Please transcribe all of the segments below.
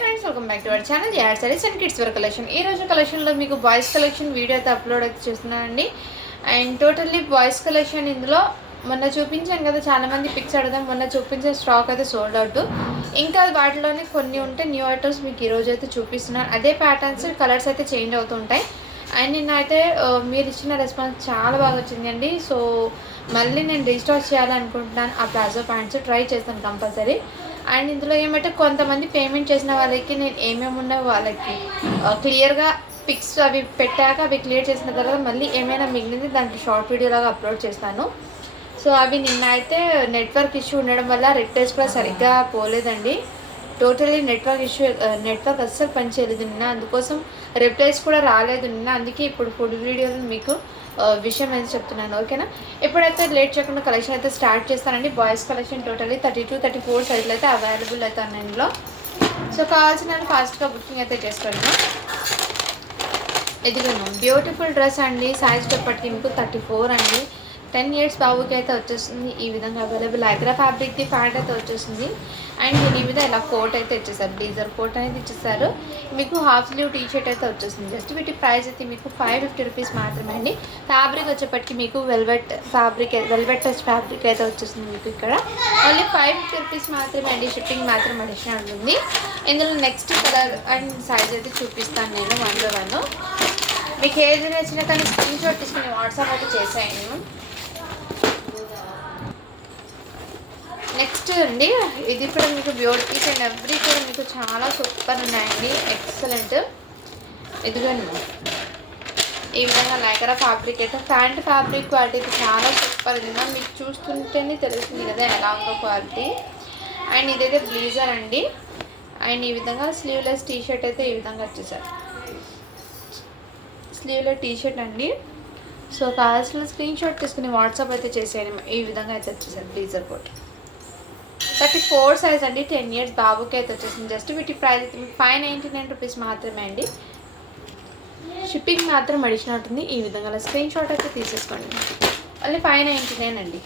Friends, welcome back to our channel ad sarees and kids wear collection. ఈ రోజు కలెక్షన్లో మీకు బాయ్స్ కలెక్షన్ వీడియో అయితే అప్లోడ్ అయితే చేస్తున్నానండి. And totally boys collection. ఇందులో మొన్న చూపించాను కదా, చాలామంది పిక్స్ అడగడం, మొన్న చూపించే స్టాక్ అయితే సోల్డ్ అవుట్. ఇంకా వాటిలోనే కొన్ని ఉంటే న్యూ ఐటమ్స్ మీకు ఈరోజు అయితే చూపిస్తున్నాను. అదే ప్యాటర్న్స్, కలర్స్ అయితే చేంజ్ అవుతుంటాయి. అండ్ నిన్న అయితే మీరు ఇచ్చిన రెస్పాన్స్ చాలా బాగా వచ్చిందండి. సో మళ్ళీ నేను రీస్టాక్ చేయాలనుకుంటున్నాను. ఆ ప్లాజో ప్యాంట్స్ ట్రై చేస్తాను కంపల్సరీ. అండ్ ఇందులో ఏమంటే కొంతమంది పేమెంట్ చేసిన వాళ్ళకి నేను ఏమేమి ఉన్నాయో వాళ్ళకి క్లియర్గా పిక్స్ అవి పెట్టాక అవి క్లియర్ చేసిన తర్వాత మళ్ళీ ఏమైనా మిగిలింది దానికి షార్ట్ వీడియో లాగా అప్లోడ్ చేస్తాను. సో అవి నిన్న అయితే నెట్వర్క్ ఇష్యూ ఉండడం వల్ల రిక్వెస్ట్ కూడా సరిగ్గా పోలేదండి. టోటలీ నెట్వర్క్ అస్సలు పనిచేయలేదు నిన్న. అందుకోసం రిప్లైస్ కూడా రాలేదు నిన్న. అందుకే ఇప్పుడు ఫుడ్ వీడియోలో మీకు విషయం అయితే చెప్తున్నాను. ఓకేనా? ఎప్పుడైతే లేట్ చేయకుండా కలెక్షన్ అయితే స్టార్ట్ చేస్తానండి. బాయ్స్ కలెక్షన్ టోటలీ 32-34 సైజులు అయితే అవైలబుల్ అయితే ఉన్నాయి ఇందులో. సో కావాల్సిన ఫాస్ట్గా బుకింగ్ అయితే చేసుకోండి. ఇదిగోను బ్యూటిఫుల్ డ్రెస్ అండి. సైజ్ చెప్పటికి మీకు 34 అండి. 10 years బాబుకి అయితే వచ్చేస్తుంది. ఈ విధంగా అవైలబుల్ లైక్రా ఫ్యాబ్రిక్ది ప్యాంట్ అయితే వచ్చేసింది. అండ్ దీని మీద ఇలా కోట్ అయితే ఇచ్చేసారు, బ్లేజర్ కోట్ అనేది ఇచ్చేసారు. మీకు హాఫ్ స్లీవ్ టీ షర్ట్ అయితే వచ్చేసింది. జస్ట్ వీటి ప్రైస్ అయితే మీకు 550 రూపీస్ మాత్రమే అండి. ఫ్యాబ్రిక్ వచ్చేప్పటికి మీకు వెల్వెట్ టచ్ ఫ్యాబ్రిక్ అయితే వచ్చేసింది మీకు ఇక్కడ. ఓన్లీ 550 రూపీస్ మాత్రమే అండి. షిప్పింగ్ మాత్రం అడిషనల్ ఉంటుంది. ఇందులో నెక్స్ట్ కలర్ అండ్ సైజ్ అయితే చూపిస్తాను నేను 1 by 1. మీకు ఏది నచ్చినా కానీ స్క్రీన్ షాట్ తీసుకుని వాట్సాప్ అయితే చేసాను. నెక్స్ట్ అండి, ఇది కూడా మీకు బ్యూటీస్ అండ్ ఎవ్రీ కూడా మీకు చాలా సూపర్ ఉన్నాయండి. ఎక్సలెంట్. ఇదిగోండి ఈ విధంగా లైకరా ఫ్యాబ్రిక్ అయితే ప్యాంట్ ఫ్యాబ్రిక్ క్వాలిటీ అయితే చాలా సూపర్ ఉంది. మీకు చూస్తుంటేనే తెలుస్తుంది కదా ఎలా ఉందో క్వాలిటీ. అండ్ ఇదైతే బ్లేజర్ అండి. అండ్ ఈ విధంగా స్లీవ్లెస్ టీ షర్ట్ అయితే ఈ విధంగా వచ్చేసారు. స్లీవ్లెస్ టీ షర్ట్ అండి. సో కావాల్సిన స్క్రీన్ షాట్ తీసుకుని వాట్సాప్ అయితే చేసేయండి. ఈ విధంగా అయితే వచ్చేసారు బ్లేజర్ కోట్. 34 సైజ్ అండి. 10 years బాబుకి అయితే వచ్చేసింది. జస్ట్ వీటి ప్రైస్ అయితే 599 రూపీస్ మాత్రమే అండి. షిప్పింగ్ మాత్రం అడిషనల్ ఉంటుంది. ఈ విధంగా స్క్రీన్ షాట్ అయితే తీసేసుకోండి. ఓన్లీ 599 అండి.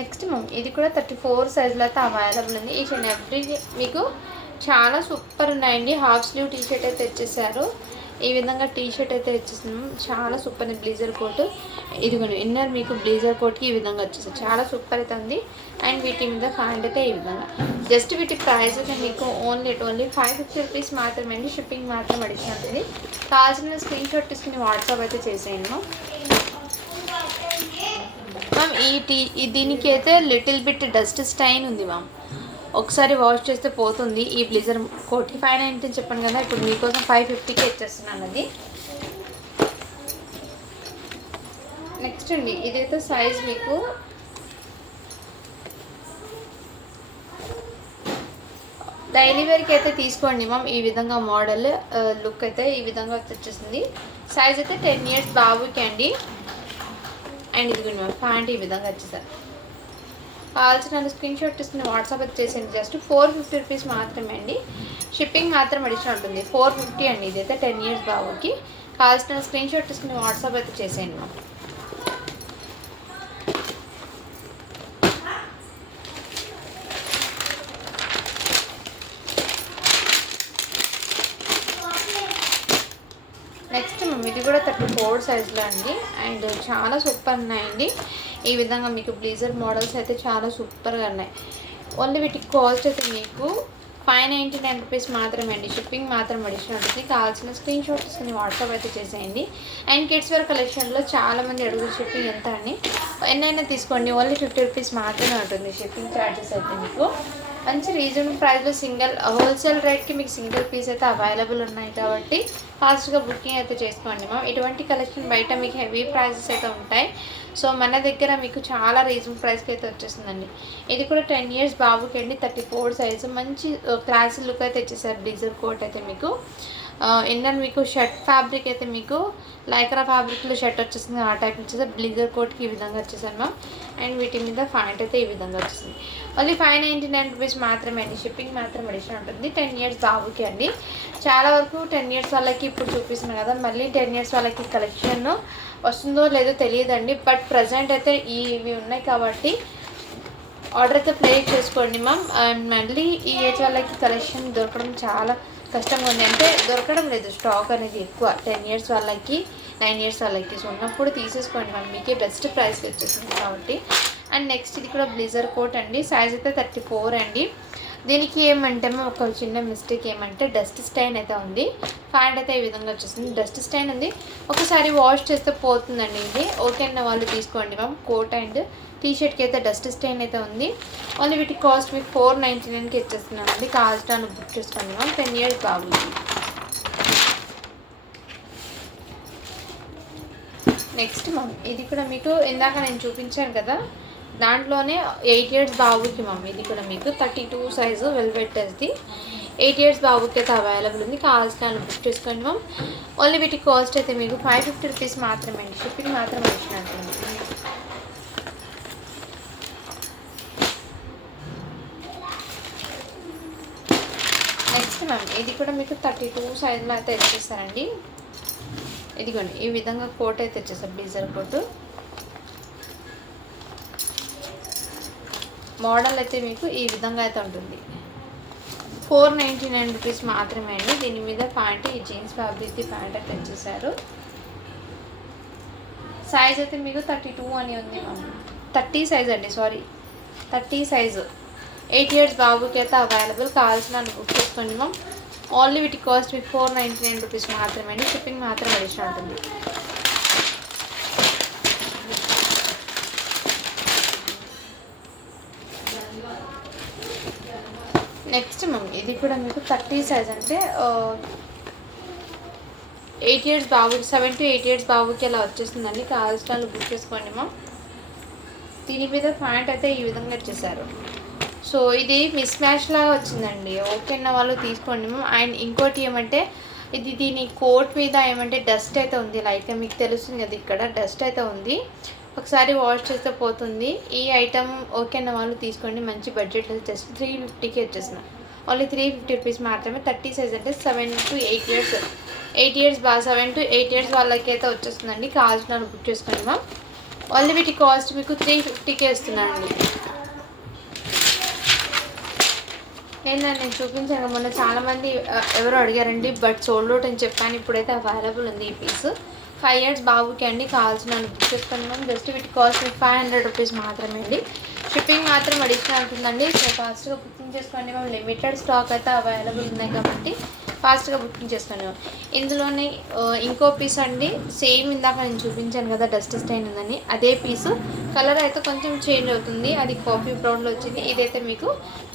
నెక్స్ట్ ఇది కూడా 34 సైజులో అయితే అవైలబుల్ ఉంది. ఈచ్ అండ్ ఎవ్రీ మీకు చాలా సూపర్ ఉన్నాయండి. హాఫ్ స్లీవ్ టీ షర్ట్ అయితే తెచ్చేసారు. ఈ విధంగా టీ షర్ట్ అయితే వచ్చేసాము. చాలా సూపర్ ఉంది. బ్లేజర్ కోట్ ఇదిగోండి. ఇన్నర్ మీకు బ్లేజర్ కోట్కి ఈ విధంగా వచ్చేసారు. చాలా సూపర్ అయితే ఉంది. అండ్ వీటి మీద ప్యాంట్ అయితే ఈ విధంగా. జస్ట్ వీటి ప్రైస్ అయితే మీకు ఓన్లీ 550 రూపీస్ మాత్రమే అండి. షిప్పింగ్ మాత్రం అడిషనల్ ఉంటుంది. కావాల్సిన స్క్రీన్ షాట్ తీసుకుని వాట్సాప్ అయితే చేసేయండి మ్యామ్. దీనికి అయితే లిటిల్ బిట్ డస్ట్ స్టైన్ ఉంది మ్యామ్. ఒకసారి వాష్ చేస్తే పోతుంది. ఈ బ్లేజర్ కోట్కి 599 చెప్పాను కదా, ఇప్పుడు మీకోసం 550కి ఇచ్చేస్తున్నాను అది. నెక్స్ట్ అండి, ఇదైతే సైజ్ మీకు డైలీ వేర్కి అయితే తీసుకోండి మ్యామ్. ఈ విధంగా మోడల్ లుక్ అయితే ఈ విధంగా వచ్చేసింది. సైజ్ అయితే 10 years బాబుకి అండి. అండ్ ఇదిగోండి మ్యామ్, ప్యాంట్ ఈ విధంగా వచ్చేసారు. కావాల్సిన స్క్రీన్ షాట్ తీసుకుని వాట్సాప్ అయితే చేసేయండి. జస్ట్ 450 రూపీస్ మాత్రమే అండి. షిప్పింగ్ మాత్రం అడిషనల్ ఉంటుంది. 450 అండి. ఇదైతే 10 years బాబుకి. కావాల్సిన స్క్రీన్ షాట్ తీసుకుని వాట్సాప్ అయితే చేసేయండి మ్యామ్. నెక్స్ట్ ఇది కూడా 34 సైజులో అండి. అండ్ చాలా సూపర్ ఉన్నాయండి. ఈ విధంగా మీకు బ్లేజర్ మోడల్స్ అయితే చాలా సూపర్గా ఉన్నాయి. ఓన్లీ వీటికి కాస్ట్ అయితే మీకు 599 రూపీస్ మాత్రమే అండి. షిప్పింగ్ మాత్రం అడిషనల్ ఉంటుంది. కావాల్సిన స్క్రీన్ షాట్ తీసుకుని వాట్సాప్ అయితే చేసేయండి. అండ్ కిడ్స్ వేర్ కలెక్షన్లో చాలామంది అడుగుతారు షిప్పింగ్ ఎంత అని. ఎన్నైనా తీసుకోండి. ఓన్లీ 50 రూపీస్ మాత్రమే ఉంటుంది షిప్పింగ్ ఛార్జెస్ అయితే మీకు. మంచి రీజనబుల్ ప్రైస్లో హోల్సేల్ రేట్కి మీకు సింగిల్ పీస్ అయితే అవైలబుల్ ఉన్నాయి కాబట్టి ఫాస్ట్గా బుకింగ్ అయితే చేసుకోండి మ్యామ్. ఇటువంటి కలెక్షన్ బయట మీకు హెవీ ప్రైజెస్ అయితే ఉంటాయి. సో మన దగ్గర మీకు చాలా రీజనబుల్ ప్రైస్కి అయితే వచ్చేస్తుందండి. ఇది కూడా 10 years బాబుకి అండి. 34 సైజు. మంచి క్లాసీ లుక్ అయితే ఇచ్చేసారు. బ్లేజర్ కోట్ అయితే మీకు ఇన్నర్ మీకు షర్ట్ ఫ్యాబ్రిక్ అయితే మీకు లైక్రా ఫ్యాబ్రిక్లో షర్ట్ వచ్చేసింది. ఆ టైప్ వచ్చేసారు. బ్లేజర్ కోట్కి ఈ విధంగా వచ్చేసాను మ్యామ్. అండ్ వీటి మీద ప్యాంట్ అయితే ఈ విధంగా వచ్చింది. ఓన్లీ 599 రూపీస్ మాత్రమే అండి. షిప్పింగ్ మాత్రం అడిషనల్ ఉంటుంది. 10 years బాబుకి అండి. చాలా వరకు 10 years వాళ్ళకి ఇప్పుడు చూపిస్తున్నాను కదా, మళ్ళీ 10 years వాళ్ళకి కలెక్షన్ వస్తుందో లేదో తెలియదండి. బట్ ప్రజెంట్ అయితే ఇవి ఉన్నాయి కాబట్టి ఆర్డర్ అయితే ప్లేస్ చేసుకోండి మ్యామ్. అండ్ మళ్ళీ ఈ ఏజ్ వాళ్ళకి కలెక్షన్ దొరకడం చాలా కష్టంగా ఉంది, అంటే దొరకడం లేదు స్టాక్ అనేది ఎక్కువ. 10 ఇయర్స్ వాళ్ళకి 9 ఇయర్స్ వాళ్ళకి సో ఉన్నప్పుడు తీసేసుకోండి మ్యామ్, మీకే బెస్ట్ ప్రైస్కి వచ్చేసింది కాబట్టి. అండ్ నెక్స్ట్ ఇది కూడా బ్లేజర్ కోట్ అండి, సైజ్ అయితే 34 అండి. దీనికి ఏమంటే ఒక చిన్న మిస్టేక్ ఏమంటే డస్ట్ స్టైన్ అయితే ఉంది. ప్యాంట్ అయితే ఈ విధంగా వచ్చేసింది, డస్ట్ స్టైన్ ఉంది, ఒకసారి వాష్ చేస్తే పోతుందండి. ఇది ఓకే అన్న వాళ్ళు తీసుకోండి మ్యామ్. కోట్ అండ్ టీషర్ట్కి అయితే డస్ట్ స్టైన్ అయితే ఉంది. ఓన్లీ వీటి కాస్ట్ మీకు 499కి ఇచ్చేస్తున్నాను అండి. కాస్ట్ బుక్ చేసుకోండి మ్యామ్. 10 ఇయర్స్ బాబుకి. నెక్స్ట్ మ్యామ్ ఇది కూడా మీకు ఇందాక నేను చూపించాను కదా, దాంట్లోనే 8 ఇయర్స్ బాబుకి మ్యామ్. ఇది కూడా మీకు 32 సైజు వెల్వెట్టేది 8 ఇయర్స్ బాబుకి అయితే అవైలబుల్ ఉంది. కావాల్సిన బుక్ చేసుకోండి మ్యామ్. ఓన్లీ వీటి కాస్ట్ అయితే మీకు 550 రూపీస్ మాత్రమే అండి. షిప్పింగ్ మాత్రం వచ్చినట్టుంది. నెక్స్ట్ మ్యామ్ ఇది కూడా మీకు 32 సైజులో అయితే ఇచ్చేస్తారండి. ఇదిగోండి ఈ విధంగా కోట్ అయితే వచ్చేసారు, బ్లేజర్ కోట్. మోడల్ అయితే మీకు ఈ విధంగా అయితే ఉంటుంది. 499 రూపీస్ మాత్రమే అండి. దీని మీద ప్యాంట్ ఈ జీన్స్ ఫ్యాబ్రిక్ది ప్యాంట్ అయితే వచ్చేసారు. సైజ్ అయితే మీకు 32 అని ఉంది మ్యామ్. 30 సైజ్ అండి, సారీ 30 సైజు. 8 ఇయర్స్ బాబుకి అయితే అవైలబుల్. కావాల్సిన బుక్ చేసుకోండి మ్యామ్. ఓన్లీ వీటి కాస్ట్ మీకు 499 రూపీస్ మాత్రమే అండి. షిప్పింగ్ మాత్రం అడిషన్ ఉంటుంది. నెక్స్ట్ మ్యామ్ ఇది కూడా మీకు 30 సైజ్, అంటే 8 ఇయర్స్ బాబుకి 7 to 8 ఇయర్స్ బాబుకి అలా వచ్చేస్తుందండి. కావాల్సిన బుక్ చేసుకోండి మ్యామ్. దీని మీద ప్యాంట్ అయితే ఈ విధంగా వచ్చేసారు. సో ఇది మిస్ మ్యాచ్ లాగా వచ్చిందండి. ఓకే అన్న వాళ్ళు తీసుకోండి మ్యామ్. అండ్ ఇంకోటి ఏమంటే దీని కోట్ మీద ఏమంటే డస్ట్ అయితే ఉంది, లైక్ మీకు తెలుస్తుంది కదా, ఇక్కడ డస్ట్ అయితే ఉంది. ఒకసారి వాష్ చేస్తే పోతుంది. ఈ ఐటమ్ ఓకే అన్న వాళ్ళు తీసుకోండి. మంచి బడ్జెట్ జస్ట్ 350కి వచ్చేసిన. ఓన్లీ 350 రూపీస్ మాత్రమే. 30 సైజ్ అంటే 7 to 8 years 8 years 7 to 8 years వాళ్ళకి అయితే వచ్చేస్తుందండి. కావాల్సిన బుక్ చేసుకోండి మ్యామ్. ఓన్లీ వీటి కాస్ట్ మీకు 350కే ఇస్తున్నానండి. నేను చూపించాను మొన్న చాలామంది ఎవరు అడిగారండి, బట్ సోల్డ్ అవుట్ అని చెప్పాను. ఇప్పుడైతే అవైలబుల్ ఉంది ఈ పీస్. 5 ఇయర్స్ బాబుకి అండి. కావాల్సిన బుక్ చేసుకోండి మ్యామ్. జస్ట్ వీటి కాస్ట్ మీకు 500 రూపీస్ మాత్రమే అండి. షిప్పింగ్ మాత్రం అడిషనల్ ఉంటుందండి. సో ఫాస్ట్గా బుకింగ్ చేసుకోండి మ్యామ్. లిమిటెడ్ స్టాక్ అయితే అవైలబుల్ ఉన్నాయి కాబట్టి ఫాస్ట్గా బుకింగ్ చేసుకోండి మ్యామ్. ఇందులోనే ఇంకో పీస్ అండి, సేమ్ ఇందాక నేను చూపించాను కదా డస్ట్ స్టైన్ ఉందని, అదే పీసు. కలర్ అయితే కొంచెం చేంజ్ అవుతుంది, అది కాఫీ బ్రౌన్లో వచ్చింది. ఇదైతే మీకు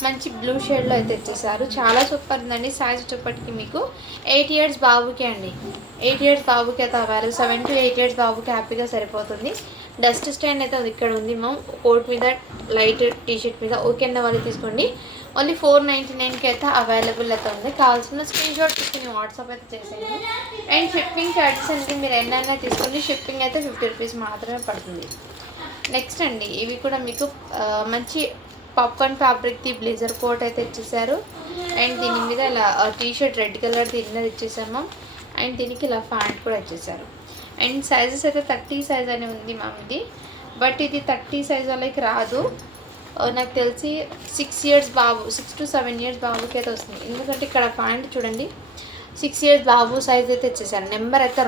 మంచి బ్లూ షేడ్లో అయితే ఇచ్చేసారు. చాలా సూపర్ ఉందండి. సైజ్ వచ్చేప్పటికి మీకు 8 ఇయర్స్ బాబుకే అండి. 8 ఇయర్స్ బాబుకి అయితే అవైలబుల్. 7 to 8 ఇయర్స్ బాబుకి హ్యాపీగా సరిపోతుంది. డస్ట్ స్టాండ్ అయితే ఇక్కడ ఉంది మ్యామ్. కోట్ మీద లైట్ టీషర్ట్ మీద ఓకే అన్న వాళ్ళు తీసుకోండి. ఓన్లీ 499కి అయితే అవైలబుల్ అయితే ఉంది. కావాల్సిన స్క్రీన్ షాట్ తీసుకుని వాట్సాప్ అయితే చేసేయండి. అండ్ షిప్పింగ్ ఛార్జెస్ అనేది మీరు ఎన్నైనా తీసుకోండి. షిప్పింగ్ అయితే 50 రూపీస్ మాత్రమే పడుతుంది. నెక్స్ట్ అండి ఇవి కూడా మీకు మంచి పాప్కార్న్ ఫ్యాబ్రిక్ది బ్లేజర్ కోట్ అయితే ఇచ్చేసారు. అండ్ దీని మీద ఇలా టీషర్ట్ రెడ్ కలర్ ఇన్నర్ ఇచ్చేసాము. అండ్ దీనికి ఇలా ప్యాంట్ కూడా ఇచ్చేసారు. అండ్ సైజెస్ అయితే 30 సైజ్ అని ఉంది మ్యామ్ ఇది, బట్ ఇది 30 సైజ్ వాళ్ళకి రాదు. నాకు తెలిసి 6 ఇయర్స్ బాబు 6 to 7 ఇయర్స్ బాబుకి అయితే వస్తుంది. ఎందుకంటే ఇక్కడ ప్యాంట్ చూడండి 6 ఇయర్స్ బాబు సైజ్ అయితే ఇచ్చేసారు. నెంబర్ అయితే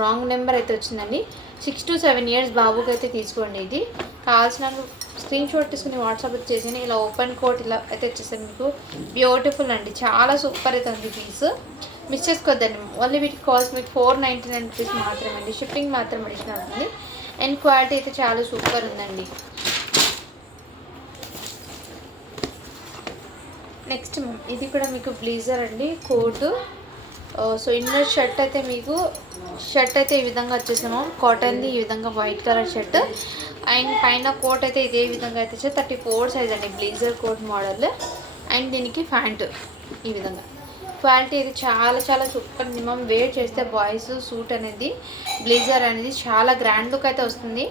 రాంగ్ నెంబర్ అయితే వచ్చిందండి. 6 to 7 ఇయర్స్ బాబుకి అయితే తీసుకోండి. ఇది కావాల్సిన స్క్రీన్ షాట్ తీసుకుని వాట్సాప్ చేసి ఇలా ఓపెన్ కోట్ ఇలా అయితే వచ్చేసారు. మీకు బ్యూటిఫుల్ అండి, చాలా సూపర్ అయితే ఉంది పీస్. మిస్ చేసుకోవద్దండి. ఓన్లీ వీటికి కాస్ట్ మీకు 499 రూపీస్ మాత్రమే అండి. షిప్పింగ్ మాత్రం అడిషనల్ ఉంటుంది. అండ్ క్వాలిటీ అయితే చాలా సూపర్ ఉందండి. నెక్స్ట్ ఇది కూడా మీకు బ్లేజర్ అండి, కోటు. సో ఇన్నర్ షర్ట్ అయితే మీకు ఈ విధంగా వచ్చేసాము. కాటన్ది ఈ విధంగా వైట్ కలర్ షర్ట్. అండ్ పైన కోట్ అయితే ఇదే విధంగా అయితే 34 సైజ్ అండి, బ్లేజర్ కోట్ మోడల్. అండ్ దీనికి ప్యాంటు ఈ విధంగా. క్వాలిటీ ఇది చాలా చాలా సూపర్ ఉంది మ్యామ్. వేర్ చేస్తే బాయ్స్ సూట్ అనేది బ్లేజర్ అనేది చాలా గ్రాండ్ లుక్ అయితే వస్తుంది.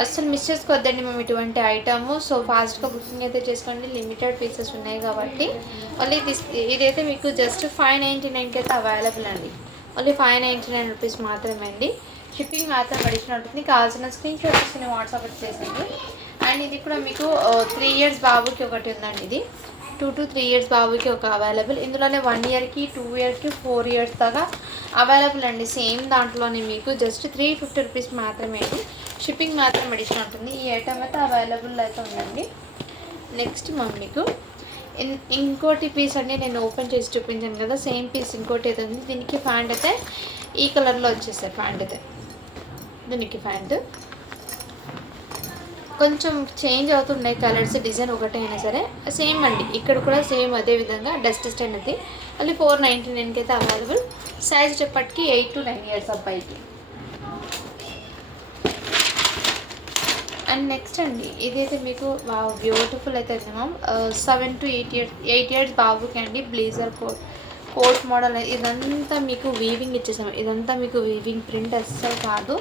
అస్సలు మిస్ చేసుకోవద్దండి మేము ఇటువంటి ఐటమ్. సో ఫాస్ట్గా బుకింగ్ అయితే చేసుకోండి. లిమిటెడ్ పీసెస్ ఉన్నాయి కాబట్టి. ఓన్లీ ఇదైతే మీకు జస్ట్ 599కి అయితే అవైలబుల్ అండి. ఓన్లీ 599 రూపీస్ మాత్రమే అండి. షిప్పింగ్ మాత్రం అడిషనల్ ఉంటుంది. కావాల్సిన స్క్రీన్ షాట్ తీసుకుని వాట్సాప్ చేసేయండి. అండ్ ఇది కూడా మీకు 3 ఇయర్స్ బాబుకి ఒకటి ఉందండి. ఇది 2 to 3 ఇయర్స్ బాబుకి ఒక అవైలబుల్. ఇందులోనే 1 ఇయర్కి 2 ఇయర్స్కి 4 ఇయర్స్ దాకా అవైలబుల్ అండి. సేమ్ దాంట్లోనే మీకు జస్ట్ 350 రూపీస్ మాత్రమే. షిప్పింగ్ మాత్రం అడిషనల్ ఉంటుంది. ఈ ఐటమ్ అయితే అవైలబుల్ అయితే ఉందండి. నెక్స్ట్ మీకు ఇంకోటి పీస్ అండి, నేను ఓపెన్ చేసి చూపించాను కదా, సేమ్ పీస్ ఇంకోటి అయితే ఉంది. దీనికి ప్యాంట్ అయితే ఈ కలర్లో వచ్చేసాయి. ప్యాంట్ అయితే దీనికి ప్యాంట్ కొంచెం చేంజ్ అవుతున్నాయి కలర్స్, డిజైన్ ఒకటే అయినా సరే సేమ్ అండి. ఇక్కడ కూడా సేమ్ అదే విధంగా డస్ట్ స్టైన్ అది మళ్ళీ 499కి అయితే అవైలబుల్. సైజ్ చెప్పటికి 8 to 9 ఇయర్స్ అబ్బాయికి. అండ్ నెక్స్ట్ అండి ఇదైతే మీకు బ్యూటిఫుల్ అయితే మ్యామ్ 7 to 8 ఇయర్స్ బాబుకి అండి. బ్లేజర్ కోట్ మోడల్ ఇదంతా మీకు వీవింగ్ ఇచ్చేసాము. ఇదంతా మీకు వీవింగ్ ప్రింట్ అస్సలు కాదు.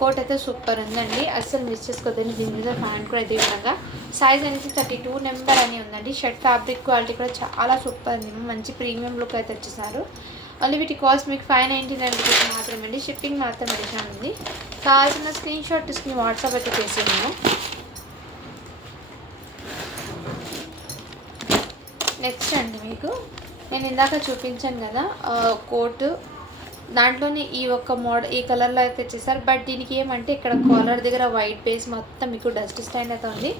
కోట్ అయితే సూపర్ ఉందండి, అస్సలు మిస్ చేసుకోవద్దండి. దీని మీద ప్యాంట్ కూడా ఇదే విధంగా సైజ్ అనేది 32 నెంబర్ అని ఉందండి. షర్ట్ ఫ్యాబ్రిక్ క్వాలిటీ కూడా చాలా సూపర్ ఉంది, మంచి ప్రీమియం లుక్ అయితే వచ్చేసారు. మళ్ళీ వీటి కాస్ట్ మీకు 599 రూపీస్ మాత్రమే అండి. షిప్పింగ్ మాత్రం అడిషనల్ ఉంది. కావాల్సిన స్క్రీన్ షాట్ తీసుకుని వాట్సాప్ అయితే చేసేయండి. నెక్స్ట్ అండి మీకు నేను ఇందాక చూపించాను కదా కోట్, దాంట్లోనే ఈ ఒక్క మోడల్ ఈ కలర్లో అయితే వచ్చేసారు. బట్ దీనికి ఏమంటే ఇక్కడ కాలర్ దగ్గర వైట్ బేస్ మొత్తం మీకు డస్ట్ స్టైన్ అయితే ఉంది.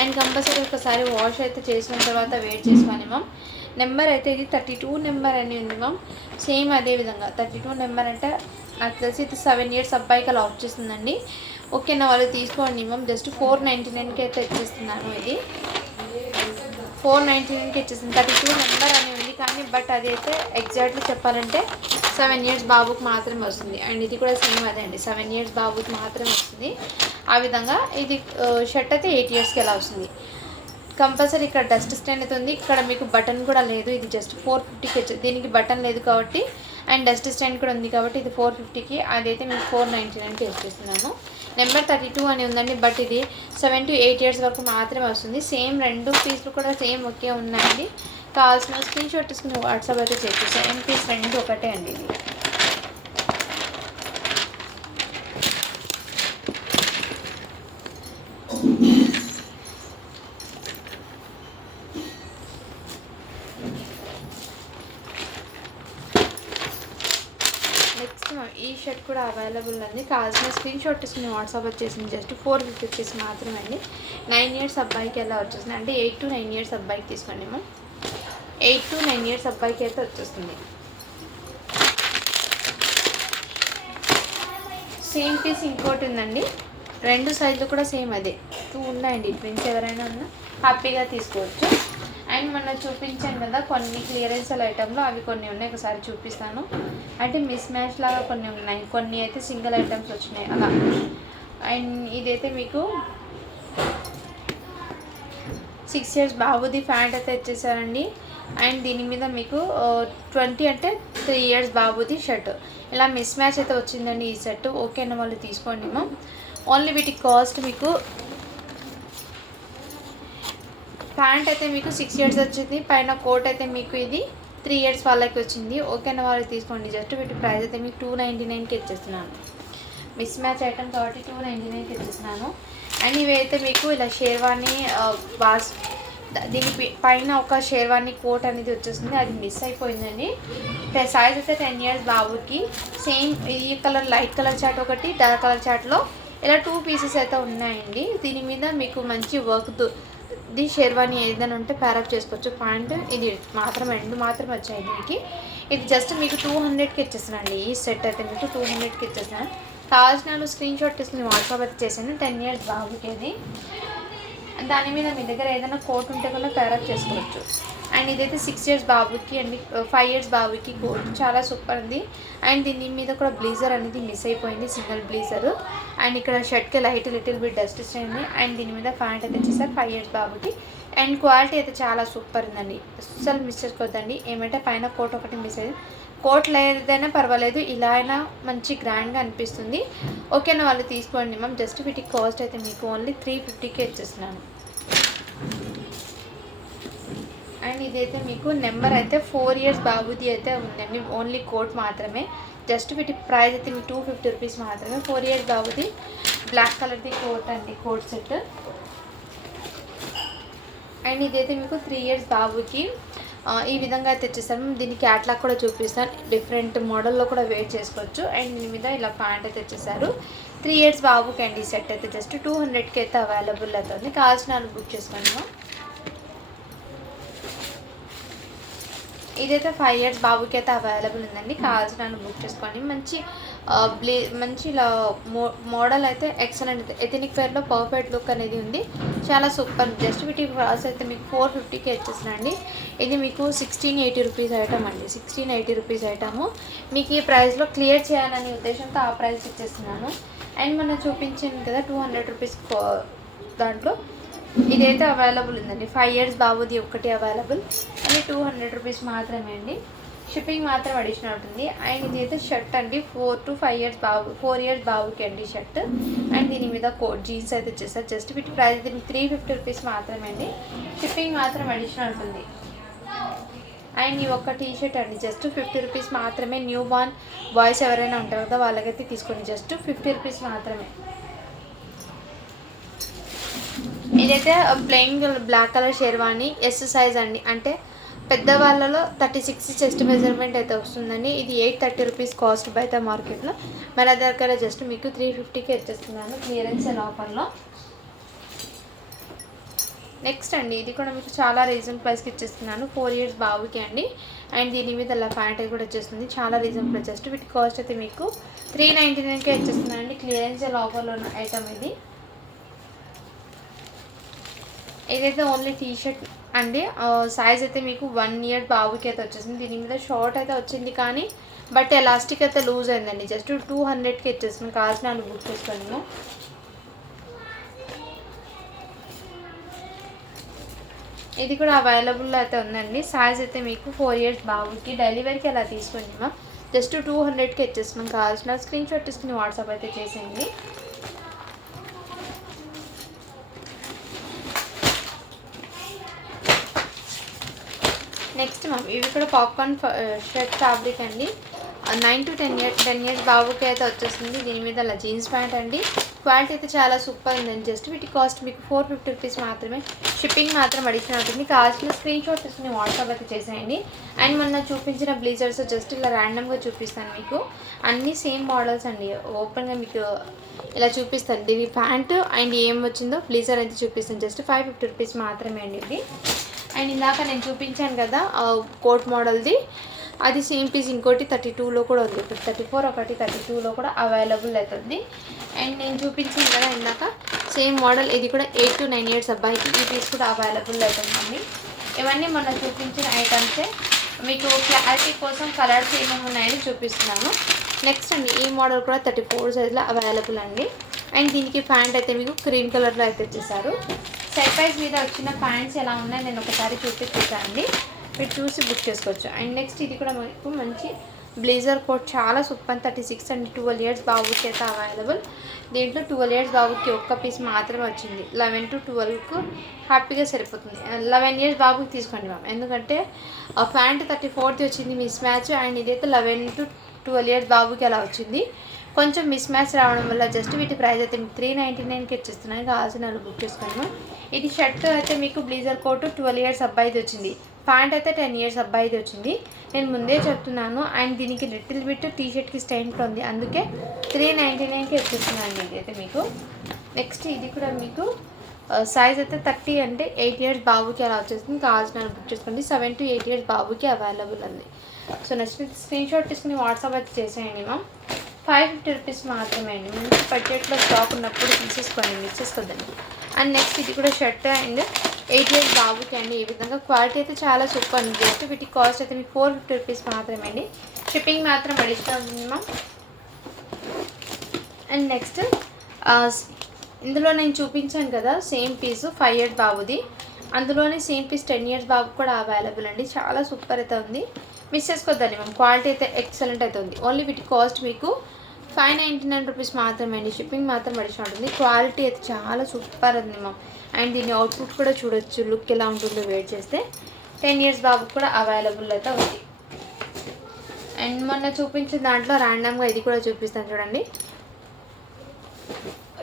అండ్ కంపల్సరీ ఒకసారి వాష్ అయితే చేసిన తర్వాత వెయిట్ చేసుకోండి మ్యామ్. నెంబర్ అయితే ఇది 32 నెంబర్ అని ఉంది మ్యామ్. సేమ్ అదే విధంగా 32 నెంబర్ అంటే నాకు తెలిసి ఇది 7 ఇయర్స్ అబ్బాయికి అలా వచ్చేస్తుందండి. ఓకేనా, వాళ్ళు తీసుకోండి మ్యామ్. జస్ట్ 499కి అయితే ఇచ్చేస్తున్నాను. ఇది 499కి ఇచ్చేసింది. 32 నెంబర్ అని ఉంది కానీ బట్ అదైతే ఎగ్జాక్ట్లీ చెప్పాలంటే 7 ఇయర్స్ బాబుకి మాత్రమే వస్తుంది. అండ్ ఇది కూడా సేమ్ అదే అండి, 7 ఇయర్స్ బాబుకి మాత్రమే వస్తుంది. ఆ విధంగా ఇది షర్ట్ అయితే 8 ఇయర్స్కి ఎలా వస్తుంది. కంపల్సరీ ఇక్కడ డస్ట్ స్టైన్ అయితే ఉంది. ఇక్కడ మీకు బటన్ కూడా లేదు. ఇది జస్ట్ 450కి దీనికి బటన్ లేదు కాబట్టి అండ్ డస్ట్ స్టైన్ కూడా ఉంది కాబట్టి ఇది 450కి, అదైతే మీకు 499కి ఇచ్చేస్తున్నాను. నెంబర్ 32 అని ఉందండి. బట్ ఇది 7 to 8 ఇయర్స్ వరకు మాత్రమే వస్తుంది. సేమ్ రెండు పీస్లు కూడా సేమ్ ఒకే ఉన్నాయండి. కావాల్సిన స్క్రీన్ షాట్ తీసుకుని వాట్సాప్ అయితే చెక్ చేసి సేమ్ పీస్ రెండు ఒకటే అండి. ఇది నెక్స్ట్ ఈ షర్ట్ కూడా అవైలబుల్ ఉంది. కావాల్సిన స్క్రీన్ షాట్ తీసుకుని వాట్సాప్ వచ్చేసింది. జస్ట్ 450 రూపీస్ మాత్రమే అండి. 9 ఇయర్స్ అబ్బాయికి ఎలా వచ్చేసింది అంటే 8 to 9 ఇయర్స్ అబ్బాయికి తీసుకోండి మ్యామ్. 8 to 9 ఇయర్స్ అబ్బాయికి అయితే వచ్చేస్తుంది. సేమ్ పీస్ ఇంకోటి ఉందండి. రెండు సైజులు కూడా సేమ్ అదే 2 ఉన్నాయండి. ప్రింట్స్ ఎవరైనా ఉన్నా హ్యాపీగా తీసుకోవచ్చు. అండ్ మొన్న చూపించాను కదా కొన్ని క్లియరెన్స్ ఐటెంలో, అవి కొన్ని ఉన్నాయి. ఒకసారి చూపిస్తాను. అంటే మిస్ మ్యాచ్ లాగా కొన్ని ఉన్నాయి, కొన్ని అయితే సింగిల్ ఐటమ్స్ వచ్చినాయి అలా. అండ్ ఇదైతే మీకు 6 ఇయర్స్ బాబుది ప్యాంట్ అయితే ఇచ్చేసారండి. అండ్ దీని మీద మీకు 20 అంటే 3 ఇయర్స్ బాబుది షర్ట్ ఇలా మిస్ మ్యాచ్ అయితే వచ్చిందండి ఈ సెట్. ఓకేనా, వాళ్ళు తీసుకోండి మ్యామ్. ఓన్లీ వీటి కాస్ట్ మీకు ప్యాంట్ అయితే మీకు 6 ఇయర్స్ వచ్చింది. పైన కోట్ అయితే మీకు ఇది 3 ఇయర్స్ వాళ్ళకి వచ్చింది. ఓకేనా, వాళ్ళు తీసుకోండి. జస్ట్ వీటి ప్రైస్ అయితే మీకు 299కి ఇచ్చేస్తున్నాను. మిస్ మ్యాచ్ ఐటమ్ కాబట్టి 299కి ఇచ్చేస్తున్నాను. అండ్ ఇవి అయితే మీకు ఇలా షేర్వాణి దీని పైన ఒక షేర్వాణి కోట్ అనేది వచ్చేస్తుంది. అది మిస్ అయిపోయిందండి. సైజ్ అయితే 10 ఇయర్స్ బాబుకి. సేమ్ ఈ కలర్ లైట్ కలర్ చాట్ ఒకటి, డార్క్ కలర్ చాట్లో ఇలా 2 పీసెస్ అయితే ఉన్నాయండి. దీని మీద మీకు మంచి వర్క్ ఇది షేర్వాణి ఏదైనా ఉంటే ప్యారప్ చేసుకోవచ్చు. ప్యాంట్ ఇది మాత్రం రెండు మాత్రం వచ్చాయి దీనికి. ఇది జస్ట్ మీకు 200కి ఇచ్చేస్తానండి. ఈ సెట్ అయితే మీకు 200కి ఇచ్చేస్తాను. కావాల్సిన స్క్రీన్ షాట్ తీసుకుని వాట్సాప్ అయితే చేశాను. 10 ఇయర్స్ బాబుకి అది. దాని మీద మీ దగ్గర ఏదైనా కోట్ ఉంటే కూడా ప్యారప్ చేసుకోవచ్చు. అండ్ ఇదైతే 6 ఇయర్స్ బాబుకి అండి, 5 ఇయర్స్ బాబుకి కోట్ చాలా సూపర్ ఉంది. అండ్ దీని మీద కూడా బ్లీజర్ అనేది మిస్ అయిపోయింది, సింగిల్ బ్లీజర్. అండ్ ఇక్కడ షర్ట్కి లిటిల్ బిట్ డస్ట్ ఉంది. అండ్ దీని మీద ప్యాంట్ అయితే వచ్చేసారు 5 ఇయర్స్ బాబుకి. అండ్ క్వాలిటీ అయితే చాలా సూపర్ ఉందండి, అస్సలు మిస్ చేసుకోవద్దండి. ఏమంటే పైన కోట్ ఒకటి మిస్ అయ్యింది. కోట్ లేదైనా పర్వాలేదు, ఇలా అయినా మంచి గ్రాండ్గా అనిపిస్తుంది. ఓకేనా, వాళ్ళు తీసుకోండి మ్యామ్. జస్ట్ వీటికి కాస్ట్ అయితే మీకు ఓన్లీ 350కే ఇచ్చేస్తున్నాను. అండ్ ఇదైతే మీకు నెంబర్ అయితే 4 ఇయర్స్ బాబుది అయితే ఉందండి. ఓన్లీ కోట్ మాత్రమే. జస్ట్ వీటి ప్రైస్ అయితే మీకు 250 రూపీస్ మాత్రమే. 4 ఇయర్స్ బాబుది బ్లాక్ కలర్ది కోట్ అండి, కోట్ సెట్. అండ్ ఇదైతే మీకు 3 ఇయర్స్ బాబుకి ఈ విధంగా తెచ్చేస్తాను. దీని క్యాట్లాగ్ కూడా చూపిస్తాను. డిఫరెంట్ మోడల్లో కూడా వేర్ చేసుకోవచ్చు. అండ్ దీని మీద ఇలా ప్యాంట్ అయితే తెచ్చేసారు. 3 ఇయర్స్ బాబుకి అండి. ఈ సెట్ అయితే జస్ట్ 200కి అయితే అవైలబుల్ అవుతుంది. కావాల్సిన వాళ్ళు బుక్ చేసుకోండి. ఇదైతే 5 ఇయర్స్ బాబుకి అయితే అవైలబుల్ ఉందండి. కావాల్సిన వాళ్ళు బుక్ చేసుకోండి. మంచి ఇలా మోడల్ అయితే ఎక్సలెంట్ ఎథనిక్ వేర్లో పర్ఫెక్ట్ లుక్ అనేది ఉంది. చాలా సూపర్. జస్ట్ వీటి ప్రైస్ అయితే మీకు 450కి వచ్చేసిందండి. ఇది మీకు 1680 రూపీస్ ఐటమ్ అండి. 1680 రూపీస్ ఐటము మీకు ఈ ప్రైస్లో క్లియర్ చేయాలనే ఉద్దేశంతో ఆ ప్రైస్ ఇచ్చేస్తున్నాను. అండ్ మనం చూపించింది కదా 200 రూపీస్ దాంట్లో ఇదైతే అవైలబుల్ ఉందండి. 5 ఇయర్స్ బాబుది ఒకటి అవైలబుల్ అని 200 రూపీస్ మాత్రమే అండి. షిప్పింగ్ మాత్రం అడిషనల్ ఉంటుంది. అండ్ ఇది అయితే షర్ట్ అండి. 4 to 5 ఇయర్స్ బాబు 4 ఇయర్స్ బాబుకి అండి షర్ట్. అండ్ దీని మీద కోట్ జీన్స్ అయితే వచ్చేసారు. జస్ట్ వీటి ప్రైస్ దీనికి 350 రూపీస్ మాత్రమే అండి. షిప్పింగ్ మాత్రం అడిషనల్ ఉంటుంది. అండ్ ఈ ఒక్క టీ షర్ట్ అండి జస్ట్ 50 రూపీస్ మాత్రమే. న్యూ బార్న్ బాయ్స్ ఎవరైనా ఉంటారు కదా వాళ్ళకైతే తీసుకోండి. జస్ట్ 50 రూపీస్ మాత్రమే. ఇదైతే plain black colour sherwani S size అండి. అంటే పెద్దవాళ్ళలో 36 చెస్ట్ మెజర్మెంట్ అయితే వస్తుందండి. ఇది 830 రూపీస్ కాస్ట్ బయట మార్కెట్లో. మన దగ్గర జస్ట్ మీకు 350కి వచ్చేస్తున్నాను క్లియరెన్స్ అండ్ ఆఫర్లో. నెక్స్ట్ అండి ఇది కూడా మీకు చాలా రీజనబుల్ ప్రైస్కి ఇచ్చేస్తున్నాను. 4 ఇయర్స్ బాబుకి అండి. అండ్ దీని మీద అలా ప్యాంట్ కూడా వచ్చేస్తుంది. చాలా రీజనబుల్. జస్ట్ వీటి కాస్ట్ అయితే మీకు 399కే వచ్చేస్తున్నాను అండి. క్లియరెన్స్ అండ్ ఆఫర్లో ఉన్న ఐటమ్ ఇది. ఇదైతే ఓన్లీ టీ షర్ట్ అండి. సైజ్ అయితే మీకు 1 ఇయర్ బాబుకి అయితే వచ్చేసింది. దీని మీద షార్ట్ అయితే వచ్చింది కానీ బట్ ఎలాస్టిక్ అయితే లూజ్ అయిందండి. జస్ట్ 200కి వచ్చేసింది. కావాల్సిన బుక్ చేసుకోండి. ఇది కూడా అవైలబుల్ అయితే ఉందండి. సైజ్ అయితే మీకు 4 ఇయర్స్ బాబుకి డెలివరీకి అలా తీసుకోండి మ్యామ్. జస్ట్ 200కి వచ్చేస్తున్నాం. కావాల్సిన స్క్రీన్ షాట్ తీసుకుని వాట్సాప్ అయితే చేసేయండి. నెక్స్ట్ మ్యామ్ ఇవి కూడా పాప్కార్న్ షర్ట్ ఫ్యాబ్రిక్ అండి. 9 to 10 ఇయర్స్ బాబుకి అయితే వచ్చేస్తుంది. దీని మీద అలా జీన్స్ ప్యాంట్ అండి. క్వాలిటీ అయితే చాలా సూపర్ ఉందండి. జస్ట్ వీటి కాస్ట్ మీకు 450 రూపీస్ మాత్రమే. షిప్పింగ్ మాత్రం అడిషనల్ ఉంటుంది. కావాల్సిన స్క్రీన్ షాట్ తీసుకుని వాట్సాప్ అయితే చేసేయండి. అండ్ మొన్న చూపించిన బ్లీజర్స్ జస్ట్ ఇలా ర్యాండమ్గా చూపిస్తాను మీకు. అన్నీ సేమ్ మోడల్స్ అండి. ఓపెన్గా మీకు ఇలా చూపిస్తాను. ఇది ప్యాంట్ అండ్ ఏం వచ్చిందో బ్లీజర్ అయితే చూపిస్తాను. జస్ట్ 550 రూపీస్ మాత్రమే అండి ఇది. అండ్ ఇందాక నేను చూపించాను కదా కోట్ మోడల్ది, అది సేమ్ పీస్ ఇంకోటి 32లో కూడా ఉంది. ఇప్పుడు 34 ఒకటి 32లో కూడా అవైలబుల్ అవుతుంది. అండ్ నేను చూపించాను కదా ఇందాక సేమ్ మోడల్ ఇది కూడా 8 to 9 ఇయర్స్ అబ్బాయికి ఈ పీస్ కూడా అవైలబుల్ అవుతుందండి. ఇవన్నీ మొన్న చూపించిన ఐటమ్సే. మీకు క్లారిటీ కోసం కలర్స్ ఏమేమి ఉన్నాయని చూపిస్తున్నాను. నెక్స్ట్ అండి ఈ మోడల్ కూడా 34 సైజ్లో అవైలబుల్ అండి. అండ్ దీనికి ప్యాంట్ అయితే మీకు క్రీమ్ కలర్లో అయితే వచ్చేసారు. సెట్ ప్రైస్ మీద వచ్చిన ప్యాంట్స్ ఎలా ఉన్నాయి నేను ఒకసారి చూపిస్తానండి. మీరు చూసి బుక్ చేసుకోవచ్చు. అండ్ నెక్స్ట్ ఇది కూడా మీకు మంచి బ్లేజర్ కోట్ చాలా సూపర్. 36 అండ్ 12 ఇయర్స్ బాబుకి అయితే అవైలబుల్. దీంట్లో 12 ఇయర్స్ బాబుకి ఒక్క పీస్ మాత్రమే వచ్చింది. 11 to 12కు హ్యాపీగా సరిపోతుంది. 11 ఇయర్స్ బాబుకి తీసుకోండి మ్యామ్. ఎందుకంటే ప్యాంట్ 34ది వచ్చింది మిస్ మ్యాచ్. అండ్ ఇదైతే 11 to 12 ఇయర్స్ బాబుకి అలా వచ్చింది. కొంచెం మిస్ మ్యాచ్ రావడం వల్ల జస్ట్ వీటి ప్రైస్ అయితే మీకు 399కి వచ్చేస్తున్నాయి. కావాల్సిన బుక్ చేసుకోండి. ఇది షర్ట్ అయితే మీకు బ్లీజర్ కోట్ 12 ఇయర్స్ అబ్బాయిది వచ్చింది. ప్యాంట్ అయితే 10 ఇయర్స్ అబ్బాయిది వచ్చింది. నేను ముందే చెప్తున్నాను. అండ్ దీనికి లిటిల్ బిట్ టీ షర్ట్కి స్టైన్ కూడా ఉంది. అందుకే 399కి వచ్చేస్తున్నాను ఇది అయితే మీకు. నెక్స్ట్ ఇది కూడా మీకు సైజ్ అయితే 30 అంటే 8 ఇయర్స్ బాబుకి అలా వచ్చేస్తుంది. కావాల్సిన బుక్ చేసుకోండి. 7 to 8 ఇయర్స్ బాబుకి అవైలబుల్ ఉంది. సో నెక్స్ట్ స్క్రీన్ షాట్ తీసుకుని వాట్సాప్ అయితే చేసేయండి మ్యామ్. 550 రూపీస్ మాత్రమే అండి. మంచి బడ్జెట్లో స్టాక్ ఉన్నప్పుడు తీసేసుకోండి, మిస్ చేసుకోద్దండి. అండ్ నెక్స్ట్ ఇది కూడా షర్ట్ అండ్ 8 ఇయర్స్ బాబుకి అండి. ఈ విధంగా క్వాలిటీ అయితే చాలా సూపర్ ఉంది. జస్ట్ వీటి కాస్ట్ అయితే మీకు 450 రూపీస్ మాత్రమే అండి. షిప్పింగ్ మాత్రం అడిషనల్ ఉంది మ్యామ్. అండ్ నెక్స్ట్ ఇందులో నేను చూపించాను కదా సేమ్ పీస్ 5 ఇయర్స్ బాబుది. అందులోనే సేమ్ పీస్ 10 ఇయర్స్ బాబు కూడా అవైలబుల్ అండి. చాలా సూపర్ అయితే ఉంది. మిస్ చేసుకోవద్దండి మ్యామ్. క్వాలిటీ అయితే ఎక్సలెంట్ అయితే ఉంది. ఓన్లీ వీటి కాస్ట్ మీకు 599 రూపీస్ మాత్రమే అండి. షిప్పింగ్ మాత్రం అడిషనల్ ఉంటుంది. క్వాలిటీ అయితే చాలా సూపర్ ఉంది మ్యామ్. అండ్ దీని అవుట్పుట్ కూడా చూడొచ్చు, లుక్ ఎలా ఉంటుందో వెయిట్ చేస్తే. 10 ఇయర్స్ బాబుకి కూడా అవైలబుల్ అయితే ఉంది. అండ్ మొన్న చూపించిన దాంట్లో ర్యాండమ్గా ఇది కూడా చూపిస్తాను చూడండి.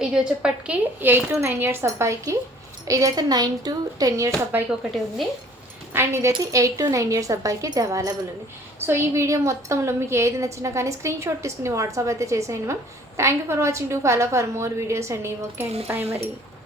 ఇది వచ్చేప్పటికి 8 to 9 ఇయర్స్ అబ్బాయికి ఇదైతే 9 to 10 ఇయర్స్ అబ్బాయికి ఒకటి ఉంది, అండ్ ఇదైతే 8 to 9 ఇయర్స్ అబ్బాయికి ఇది అవైలబుల్ ఉంది. సో ఈ వీడియో మొత్తంలో మీకు ఏది నచ్చినా కానీ స్క్రీన్ షాట్ తీసుకుని వాట్సాప్ అయితే చేసేయండి ma'am. Thank you for watching. To follow for more videos అండి. ఓకే అండి, బాయ్ మరి.